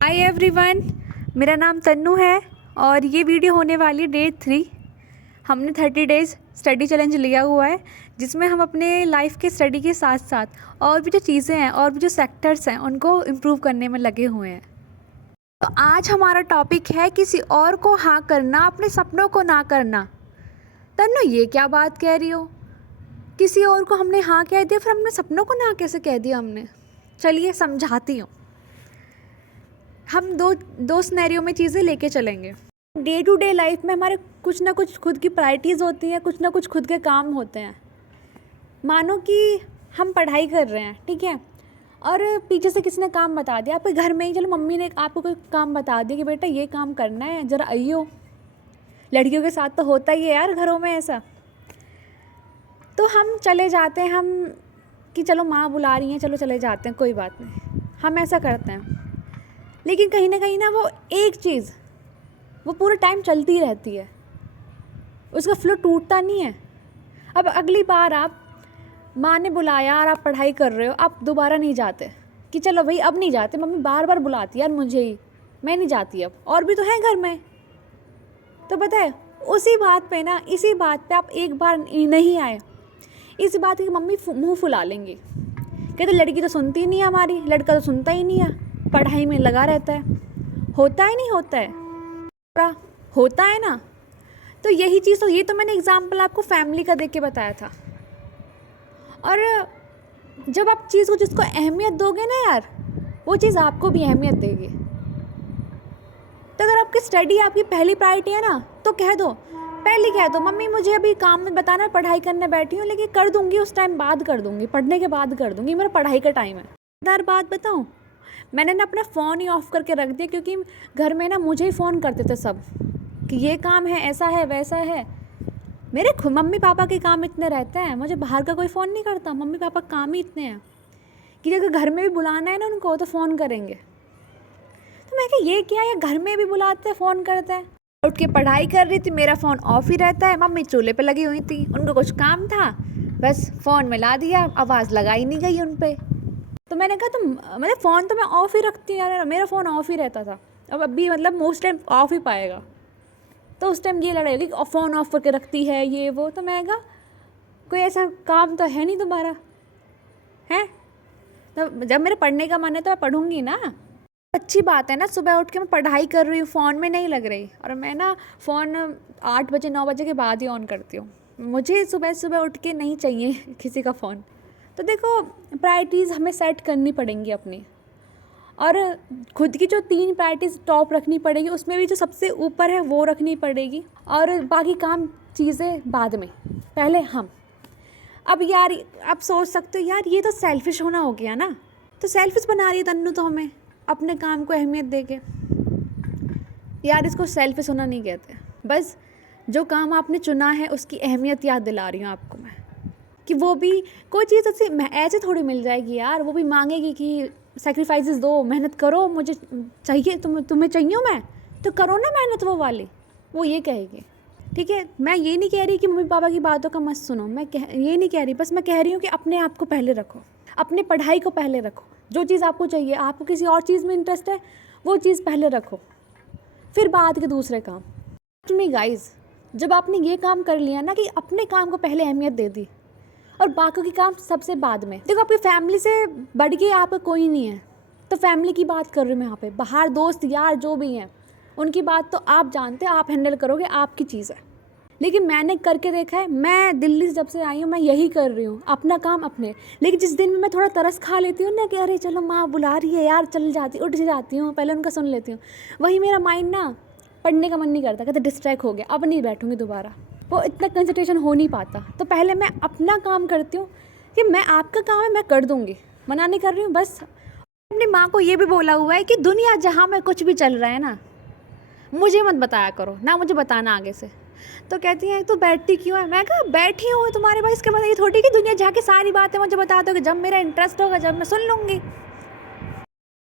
Hi everyone, मेरा नाम तन्नू है और ये वीडियो होने वाली है डे 3। हमने 30 डेज़ स्टडी चैलेंज लिया हुआ है जिसमें हम अपने लाइफ के स्टडी के साथ साथ और भी जो चीज़ें हैं और भी जो सेक्टर्स हैं उनको इम्प्रूव करने में लगे हुए हैं। तो आज हमारा टॉपिक है किसी और को हाँ करना, अपने सपनों को ना करना। तन्नू, ये क्या बात कह रही हो? किसी और को हमने हाँ कह दिया, फिर हमने सपनों को ना कैसे कह दिया हमने? चलिए समझाती हूँ। हम दो सिनेरियो में चीज़ें लेके चलेंगे। डे टू डे लाइफ में हमारे कुछ ना कुछ खुद की प्रायोरिटीज़ होती हैं, कुछ ना कुछ खुद के काम होते हैं। मानो कि हम पढ़ाई कर रहे हैं, ठीक है, और पीछे से किसी ने काम बता दिया आपके घर में ही। चलो मम्मी ने आपको कोई काम बता दिया कि बेटा ये काम करना है, ज़रा आइयो। लड़कियों के साथ तो होता ही है यार घरों में ऐसा। तो हम चले जाते हैं, हम कि चलो माँ बुला रही हैं, चलो चले जाते हैं, कोई बात नहीं, हम ऐसा करते हैं। लेकिन कहीं ना वो एक चीज़ वो पूरे टाइम चलती रहती है, उसका फ्लो टूटता नहीं है। अब अगली बार आप माँ ने बुलाया और आप पढ़ाई कर रहे हो, आप दोबारा नहीं जाते कि चलो भाई अब नहीं जाते, मम्मी बार बार बुलाती है यार मुझे ही, मैं नहीं जाती अब, और भी तो है घर में। तो पता है उसी बात पे ना, इसी बात पे आप एक बार नहीं आए, इस बात की मम्मी मुँह फुला लेंगी, कहते लड़की तो सुनती ही नहीं है हमारी, लड़का तो सुनता ही नहीं है, पढ़ाई में लगा रहता है। होता है नहीं होता है? होता है ना। तो यही चीज़, तो ये तो मैंने एग्जाम्पल आपको फैमिली का देख के बताया था। और जब आप चीज़ को जिसको अहमियत दोगे ना यार, वो चीज़ आपको भी अहमियत देगी। तो अगर आपकी स्टडी आपकी पहली प्रायोरिटी है ना, तो कह दो, पहले कह दो मम्मी मुझे अभी काम में बताना, पढ़ाई करने बैठी हूँ, लेकिन कर दूँगी उस टाइम बाद कर दूँगी, पढ़ने के बाद कर दूँगी, मेरा पढ़ाई का टाइम है। मज़ेदार बात बताऊँ, मैंने ना अपना फ़ोन ही ऑफ़ करके रख दिया, क्योंकि घर में ना मुझे ही फ़ोन करते थे सब कि ये काम है, ऐसा है, वैसा है। मेरे मम्मी पापा के काम इतने रहते हैं, मुझे बाहर का कोई फ़ोन नहीं करता। मम्मी पापा काम ही इतने हैं कि अगर घर में भी बुलाना है ना उनको तो फ़ोन करेंगे। तो मैं कहा ये क्या है, घर में भी बुलाते हैं, फ़ोन करते हैं। उठ के पढ़ाई कर रही थी, मेरा फ़ोन ऑफ़ ही रहता है। मम्मी चूल्हे पे लगी हुई थी, उनको कुछ काम था, बस फ़ोन मिला दिया, आवाज़ लगाई नहीं गई उन पर। तो मैंने कहा तुम, मतलब फ़ोन तो मैं ऑफ़ ही रखती हूँ यार, मेरा फ़ोन ऑफ़ ही रहता था, अब भी मतलब मोस्ट टाइम ऑफ़ ही पाएगा। तो उस टाइम ये लड़ाई होगी कि फ़ोन ऑफ़ करके रखती है ये वो। तो मैं कहा कोई ऐसा काम तो है नहीं तुम्हारा, है तो जब मेरे पढ़ने का मन है तो मैं पढ़ूँगी ना। अच्छी बात है ना, सुबह उठ के मैं पढ़ाई कर रही हूँ, फ़ोन में नहीं लग रही। और मैं ना फ़ोन 8 बजे 9 बजे के बाद ही ऑन करती हूँ, मुझे सुबह सुबह उठ के नहीं चाहिए किसी का फ़ोन। तो देखो प्रायोरिटीज़ हमें सेट करनी पड़ेंगी अपनी, और खुद की जो 3 प्रायोरिटीज़ टॉप रखनी पड़ेगी, उसमें भी जो सबसे ऊपर है वो रखनी पड़ेगी, और बाकी काम चीज़ें बाद में, पहले हम। अब यार आप सोच सकते हो यार ये तो सेल्फिश होना हो गया ना। तो सेल्फिश बना रही है तन्नू तो हमें अपने काम को अहमियत दे के। यार इसको सेल्फिश होना नहीं कहते, बस जो काम आपने चुना है उसकी अहमियत याद दिला रही हूँ आपको मैं, कि वो भी कोई चीज़ ऐसे थोड़ी मिल जाएगी यार। वो भी मांगेगी कि सेक्रीफाइसेस दो, मेहनत करो, मुझे चाहिए, तुम्हें चाहिए मैं, तो करो ना मेहनत वो वाली, वो ये कहेगी। ठीक है, मैं ये नहीं कह रही कि मम्मी पापा की बातों का मत सुनो, ये नहीं कह रही, बस मैं कह रही हूँ कि अपने आप को पहले रखो, अपने पढ़ाई को पहले रखो। जो चीज़ आपको चाहिए, आपको किसी और चीज़ में इंटरेस्ट है, वो चीज़ पहले रखो, फिर बाद के दूसरे काम। में गाइज, जब आपने ये काम कर लिया ना कि अपने काम को पहले अहमियत दे दी और बाकी के काम सबसे बाद में। देखो आपकी फैमिली से बढ़ के आपका कोई नहीं है, तो फैमिली की बात कर रही हूँ मैं यहाँ पे। बाहर दोस्त यार जो भी हैं उनकी बात तो आप जानते हो, आप हैंडल करोगे, आपकी चीज़ है। लेकिन मैंने करके देखा है, मैं दिल्ली से जब से आई हूँ मैं यही कर रही हूँ, अपना काम अपने। लेकिन जिस दिन में मैं थोड़ा तरस खा लेती हूँ ना कि अरे चलो माँ बुला रही है यार, चल जाती, उठ जाती हूँ, पहले उनका सुन लेती हूँ, वही मेरा माइंड ना पढ़ने का मन नहीं करता, कहते डिस्ट्रैक्ट हो गया, अब नहीं बैठूँगी दोबारा, वो इतना कंसंट्रेशन हो नहीं पाता। तो पहले मैं अपना काम करती हूँ कि मैं आपका काम है मैं कर दूँगी, मना नहीं कर रही हूँ। बस अपनी माँ को ये भी बोला हुआ है कि दुनिया जहाँ में कुछ भी चल रहा है ना, मुझे मत बताया करो ना, मुझे बताना आगे से। तो कहती हैं तू बैठती क्यों है? मैं कहा बैठी हूँ तुम्हारे पास, इसके बाद ये थोड़ी कि दुनिया जाके सारी बातें मुझे बता दोगे, जब मेरा इंटरेस्ट होगा जब मैं सुन लूँगी।